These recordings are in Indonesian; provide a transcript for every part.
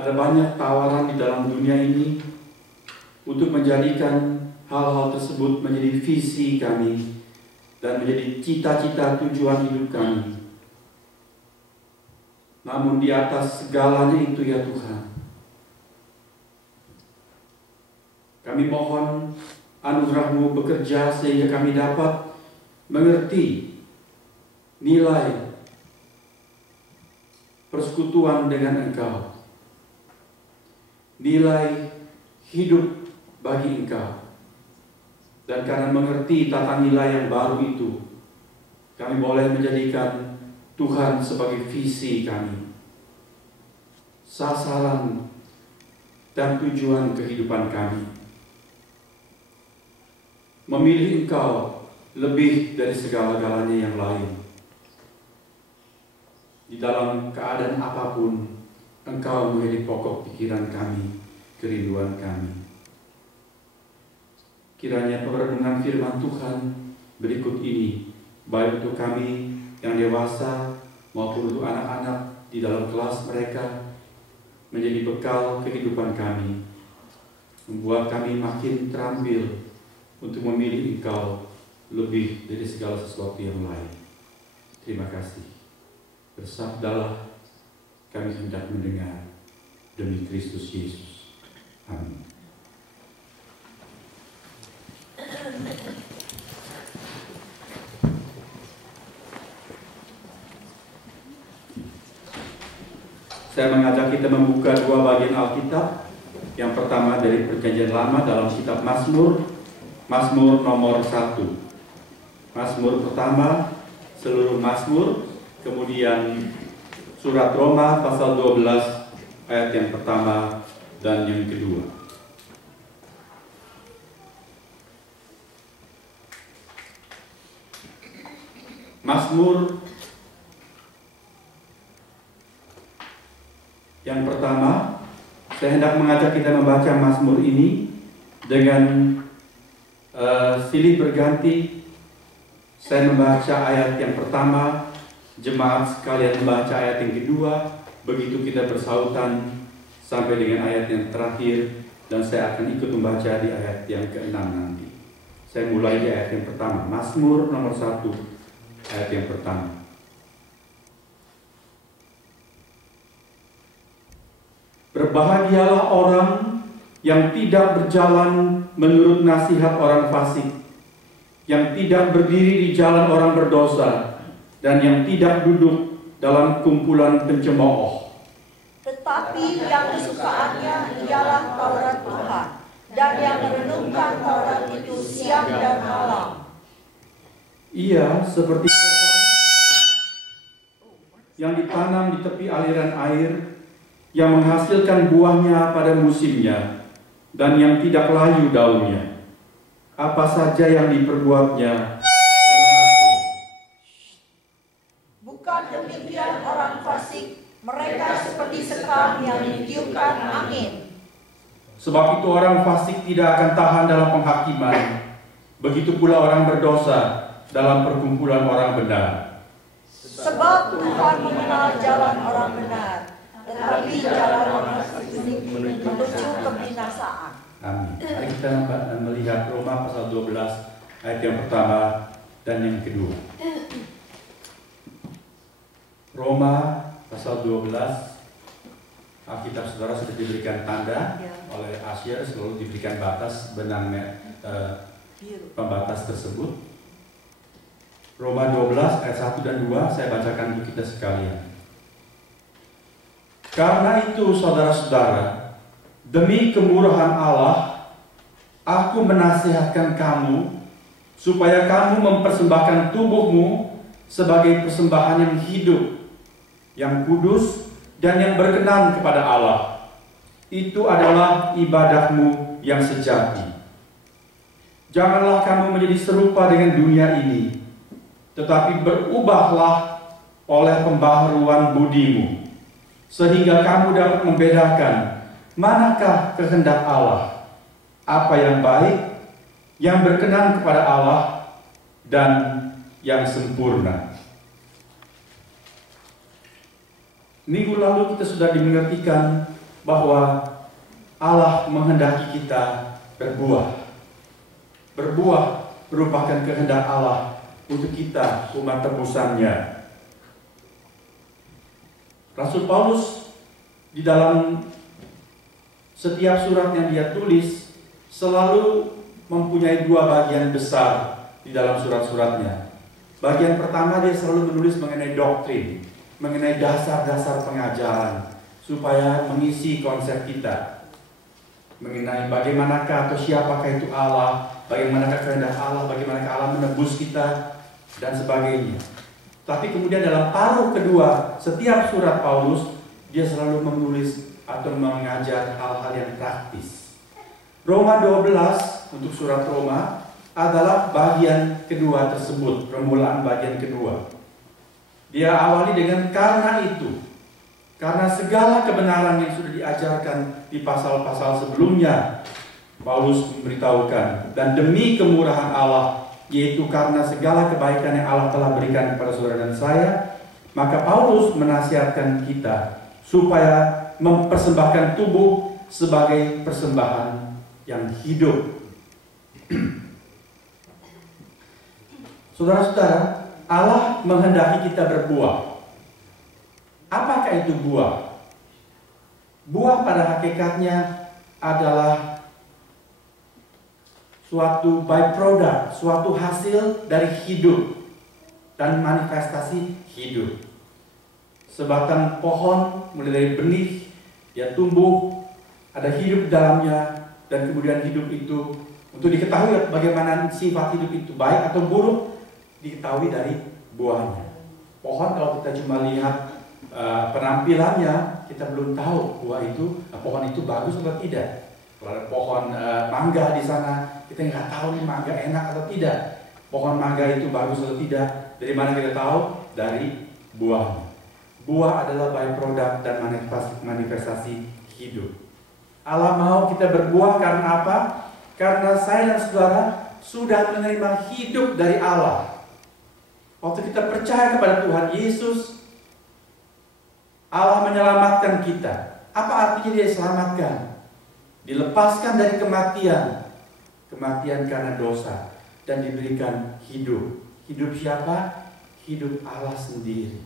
ada banyak tawaran di dalam dunia ini untuk menjadikan hal-hal tersebut menjadi visi kami dan menjadi cita-cita tujuan hidup kami. Namun di atas segalanya itu ya Tuhan, kami mohon anugerah-Mu bekerja sehingga kami dapat mengerti nilai persekutuan dengan Engkau, nilai hidup bagi Engkau. Dan karena mengerti tata nilai yang baru itu, kami boleh menjadikan Tuhan sebagai visi kami, sasaran dan tujuan kehidupan kami. Memilih Engkau lebih dari segala-galanya yang lain. Di dalam keadaan apapun, Engkau menjadi pokok pikiran kami, kerinduan kami. Kiranya perenungan firman Tuhan berikut ini, baik untuk kami yang dewasa maupun untuk anak-anak di dalam kelas mereka, menjadi bekal kehidupan kami, membuat kami makin terampil untuk memilih Engkau lebih dari segala sesuatu yang lain. Terima kasih. Bersabdalah, kami hendak mendengar, demi Kristus Yesus. Amin. Saya mengajak kita membuka dua bagian Alkitab. Yang pertama dari Perjanjian Lama dalam kitab Mazmur, Mazmur nomor 1. Mazmur pertama, seluruh Mazmur, kemudian surat Roma pasal 12 ayat yang pertama dan yang kedua. Mazmur yang pertama, saya hendak mengajak kita membaca Mazmur ini dengan silih berganti. Saya membaca ayat yang pertama, jemaat sekalian membaca ayat yang kedua, begitu kita bersautan sampai dengan ayat yang terakhir, dan saya akan ikut membaca di ayat yang ke-6 nanti. Saya mulai di ayat yang pertama, Mazmur nomor 1, ayat yang pertama. Berbahagialah orang yang tidak berjalan menurut nasihat orang fasik, yang tidak berdiri di jalan orang berdosa, dan yang tidak duduk dalam kumpulan pencemooh. Tetapi yang kesukaannya ialah Taurat Tuhan, dan yang merenungkan Taurat itu siang dan malam. Ia seperti yang ditanam di tepi aliran air, yang menghasilkan buahnya pada musimnya, dan yang tidak layu daunnya. Apa saja yang diperbuatnya Bukan demikian orang fasik, mereka seperti sekam yang ditiupkan angin. Sebab itu orang fasik tidak akan tahan dalam penghakiman, begitu pula orang berdosa dalam perkumpulan orang benar. Sebab Tuhan mengenal jalan orang benar, tetapi jalan orang fasik menuju kebinasaan. Amin. Mari kita melihat Roma pasal 12 ayat yang pertama dan yang kedua. Roma pasal 12, Alkitab saudara sudah diberikan tanda oleh Asyir, selalu diberikan batas benang pembatas tersebut. Roma 12 ayat 1 dan 2 saya bacakan untuk kita sekalian. Karena itu saudara-saudara, demi kemurahan Allah, aku menasihatkan kamu supaya kamu mempersembahkan tubuhmu sebagai persembahan yang hidup, yang kudus, dan yang berkenan kepada Allah. Itu adalah ibadahmu yang sejati. Janganlah kamu menjadi serupa dengan dunia ini, tetapi berubahlah oleh pembaharuan budimu, sehingga kamu dapat membedakan manakah kehendak Allah, apa yang baik, yang berkenan kepada Allah, dan yang sempurna. Minggu lalu kita sudah dimengertikan bahwa Allah menghendaki kita berbuah. Berbuah merupakan kehendak Allah untuk kita, umat tebusannya. Rasul Paulus di dalam setiap surat yang dia tulis selalu mempunyai dua bagian besar di dalam surat-suratnya. Bagian pertama dia selalu menulis mengenai doktrin, mengenai dasar-dasar pengajaran, supaya mengisi konsep kita mengenai bagaimanakah atau siapakah itu Allah, bagaimanakah kehendak Allah, bagaimanakah Allah menebus kita, dan sebagainya. Tapi kemudian dalam paruh kedua setiap surat Paulus, dia selalu menulis atau mengajar hal-hal yang praktis. Roma 12 untuk surat Roma adalah bagian kedua tersebut, permulaan bagian kedua. Dia awali dengan karena itu. Karena segala kebenaran yang sudah diajarkan di pasal-pasal sebelumnya, Paulus memberitahukan, dan demi kemurahan Allah, yaitu karena segala kebaikan yang Allah telah berikan kepada saudara dan saya, maka Paulus menasihatkan kita supaya mempersembahkan tubuh sebagai persembahan yang hidup. Saudara-saudara, Allah menghendaki kita berbuah. Apakah itu buah? Buah pada hakikatnya adalah suatu byproduct, suatu hasil dari hidup dan manifestasi hidup. Sebatang pohon mulai dari benih, dia tumbuh, ada hidup di dalamnya, dan kemudian hidup itu, untuk diketahui bagaimana sifat hidup itu baik atau buruk, diketahui dari buahnya. Pohon kalau kita cuma lihat penampilannya, kita belum tahu pohon itu bagus atau tidak. Kalau ada pohon mangga di sana, kita nggak tahu nih mangga enak atau tidak. Pohon mangga itu bagus atau tidak. Dari mana kita tahu? Dari buahnya. Buah adalah byproduct dan manifestasi hidup. Allah mau kita berbuah karena apa? Karena saya dan saudara sudah menerima hidup dari Allah. Waktu kita percaya kepada Tuhan Yesus, Allah menyelamatkan kita. Apa artinya dia selamatkan? Dilepaskan dari kematian. Kematian karena dosa. Dan diberikan hidup. Hidup siapa? Hidup Allah sendiri.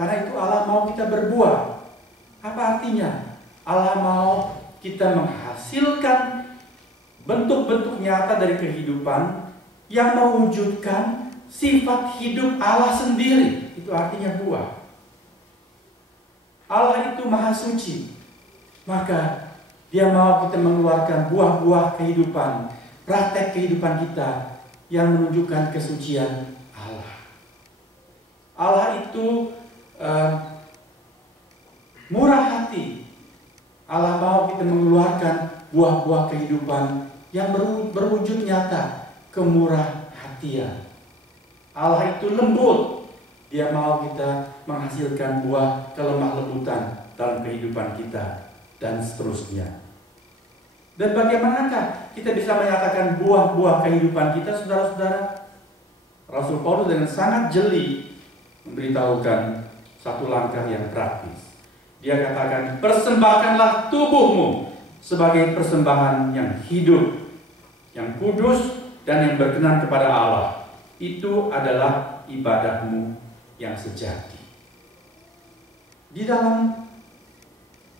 Karena itu Allah mau kita berbuah. Apa artinya? Allah mau kita menghasilkan bentuk-bentuk nyata dari kehidupan yang mewujudkan sifat hidup Allah sendiri. Itu artinya buah. Allah itu maha suci, maka dia mau kita mengeluarkan buah-buah kehidupan, praktek kehidupan kita yang menunjukkan kesucian Allah. Allah itu murah hati. Allah mau kita mengeluarkan buah-buah kehidupan yang berwujud nyata, kemurah hatian. Allah itu lembut. Dia mau kita menghasilkan buah kelemah lembutan dalam kehidupan kita, dan seterusnya. Dan bagaimanakah kita bisa menyatakan buah-buah kehidupan kita, saudara-saudara? Rasul Paulus dengan sangat jeli memberitahukan satu langkah yang praktis. Dia katakan, persembahkanlah tubuhmu sebagai persembahan yang hidup, yang kudus, dan yang berkenan kepada Allah. Itu adalah ibadahmu yang sejati. Di dalam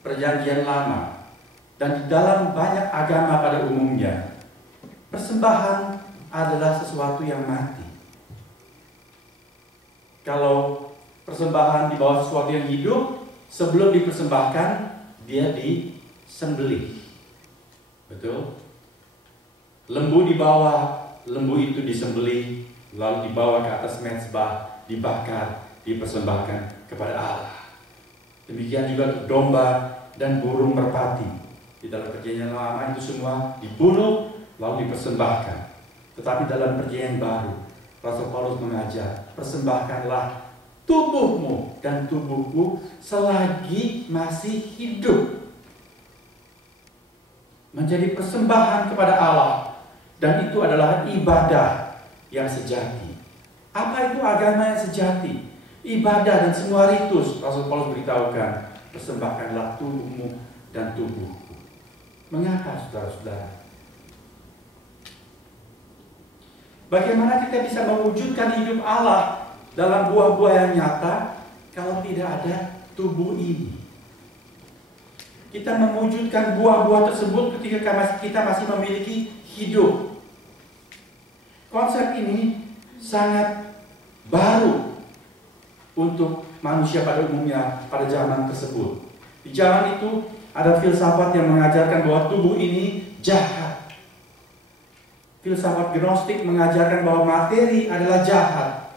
Perjanjian Lama dan di dalam banyak agama pada umumnya, persembahan adalah sesuatu yang mati. Kalau persembahan di bawah sesuatu yang hidup, sebelum dipersembahkan dia disembelih. Betul? Lembu dibawa, lembu itu disembelih, lalu dibawa ke atas mezbah, dibakar, dipersembahkan kepada Allah. Demikian juga untuk domba dan burung merpati. Di dalam Perjanjian Lama itu semua dibunuh lalu dipersembahkan. Tetapi dalam Perjanjian Baru, Rasul Paulus mengajar, persembahkanlah tubuhmu dan tubuhku selagi masih hidup, menjadi persembahan kepada Allah, dan itu adalah ibadah yang sejati. Apa itu agama yang sejati? Ibadah dan semua ritus, Rasul Paulus beritahukan, persembahkanlah tubuhmu dan tubuhku. Mengapa, saudara-saudara? Bagaimana kita bisa mewujudkan hidup Allah dalam buah-buah yang nyata kalau tidak ada tubuh ini? Kita mewujudkan buah-buah tersebut ketika kita masih memiliki hidup. Konsep ini sangat baru untuk manusia pada umumnya pada zaman tersebut. Di zaman itu ada filsafat yang mengajarkan bahwa tubuh ini jahat. Filsafat Gnostik mengajarkan bahwa materi adalah jahat.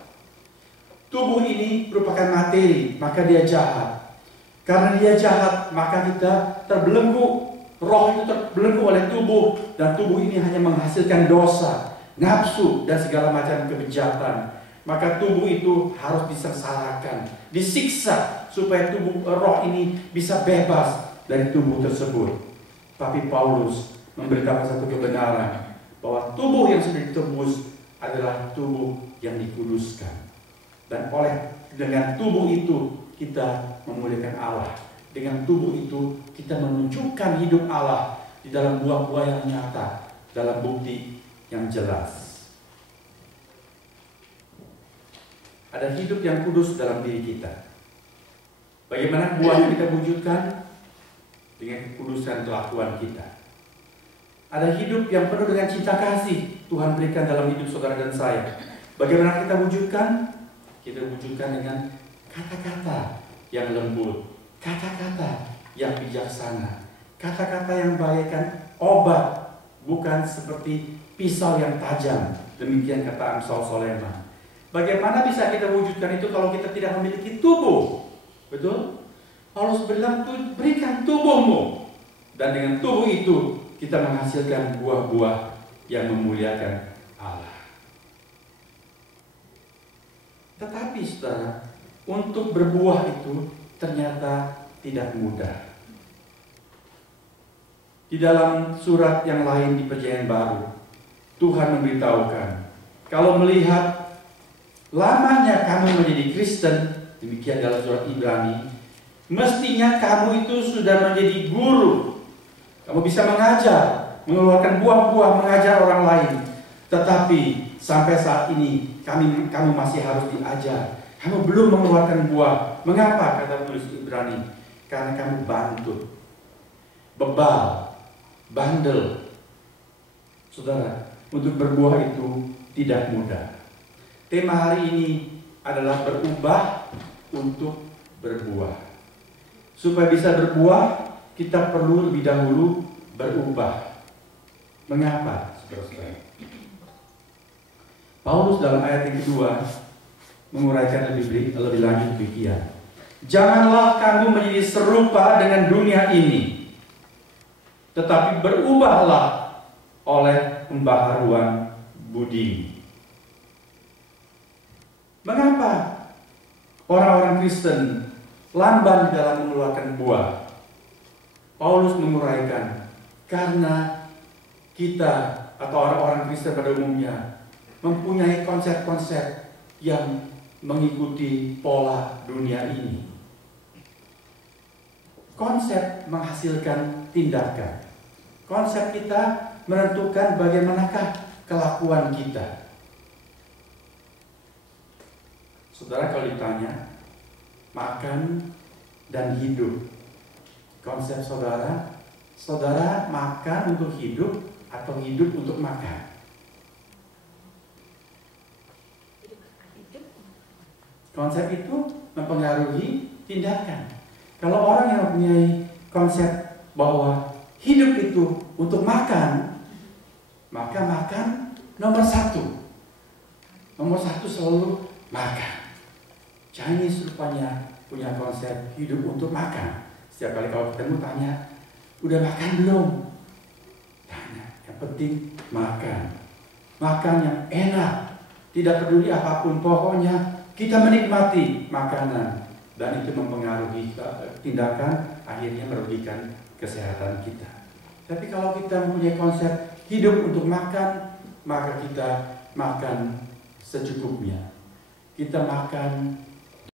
Tubuh ini merupakan materi, maka dia jahat. Karena dia jahat, maka kita terbelenggu. Roh itu terbelenggu oleh tubuh, dan tubuh ini hanya menghasilkan dosa, nafsu, dan segala macam kebejatan. Maka tubuh itu harus disengsarakan, disiksa, supaya roh ini bisa bebas dari tubuh tersebut. Tapi Paulus memberitakan satu kebenaran, bahwa tubuh yang sudah ditebus adalah tubuh yang dikuduskan. Dan dengan tubuh itu kita memuliakan Allah. Dengan tubuh itu kita menunjukkan hidup Allah di dalam buah-buah yang nyata, dalam bukti yang jelas. Ada hidup yang kudus dalam diri kita. Bagaimana buah yang kita wujudkan? Dengan kekudusan kelakuan kita. Ada hidup yang penuh dengan cinta kasih Tuhan berikan dalam hidup saudara dan saya. Bagaimana kita wujudkan? Kita wujudkan dengan kata-kata yang lembut, kata-kata yang bijaksana, kata-kata yang bagaikan obat, bukan seperti pisau yang tajam. Demikian kata Amsal Soleman. Bagaimana bisa kita wujudkan itu kalau kita tidak memiliki tubuh? Betul? Paulus bilang, berikan tubuhmu. Dan dengan tubuh itu kita menghasilkan buah-buah yang memuliakan Allah. Tetapi saudara, untuk berbuah itu ternyata tidak mudah. Di dalam surat yang lain di Perjanjian Baru, Tuhan memberitahukan, kalau melihat lamanya kamu menjadi Kristen, demikian dalam surat Ibrani, mestinya kamu itu sudah menjadi guru. Kamu bisa mengajar, mengeluarkan buah-buah, mengajar orang lain. Tetapi sampai saat ini kamu masih harus diajar. Kamu belum mengeluarkan buah. Mengapa? Kata penulis Ibrani. Karena kamu bantut, bebal, bandel. Saudara, untuk berbuah itu tidak mudah. Tema hari ini adalah berubah untuk berbuah. Supaya bisa berbuah, kita perlu lebih dahulu berubah. Mengapa? Saudara-saudara, Paulus dalam ayat yang kedua menguraikan lebih lanjut demikian. Janganlah kamu menjadi serupa dengan dunia ini, tetapi berubahlah oleh pembaharuan budi. Mengapa orang-orang Kristen lamban di dalam mengeluarkan buah? Paulus menguraikan, karena kita atau orang-orang Kristen pada umumnya mempunyai konsep-konsep yang mengikuti pola dunia ini. Konsep menghasilkan tindakan. Konsep kita menentukan bagaimanakah kelakuan kita. Saudara, kalau ditanya makan dan hidup, konsep saudara makan untuk hidup atau hidup untuk makan? Konsep itu mempengaruhi tindakan. Kalau orang yang mempunyai konsep bahwa hidup itu untuk makan, maka makan nomor satu. Nomor satu selalu makan. Chinese rupanya punya konsep hidup untuk makan. Setiap kali kalau ketemu tanya, udah makan belum? Tanya, yang penting makan. Makan yang enak, tidak peduli apapun, pokoknya kita menikmati makanan. Dan itu mempengaruhi tindakan, akhirnya merugikan kesehatan kita. Tapi kalau kita mempunyai konsep hidup untuk makan, maka kita makan secukupnya. Kita makan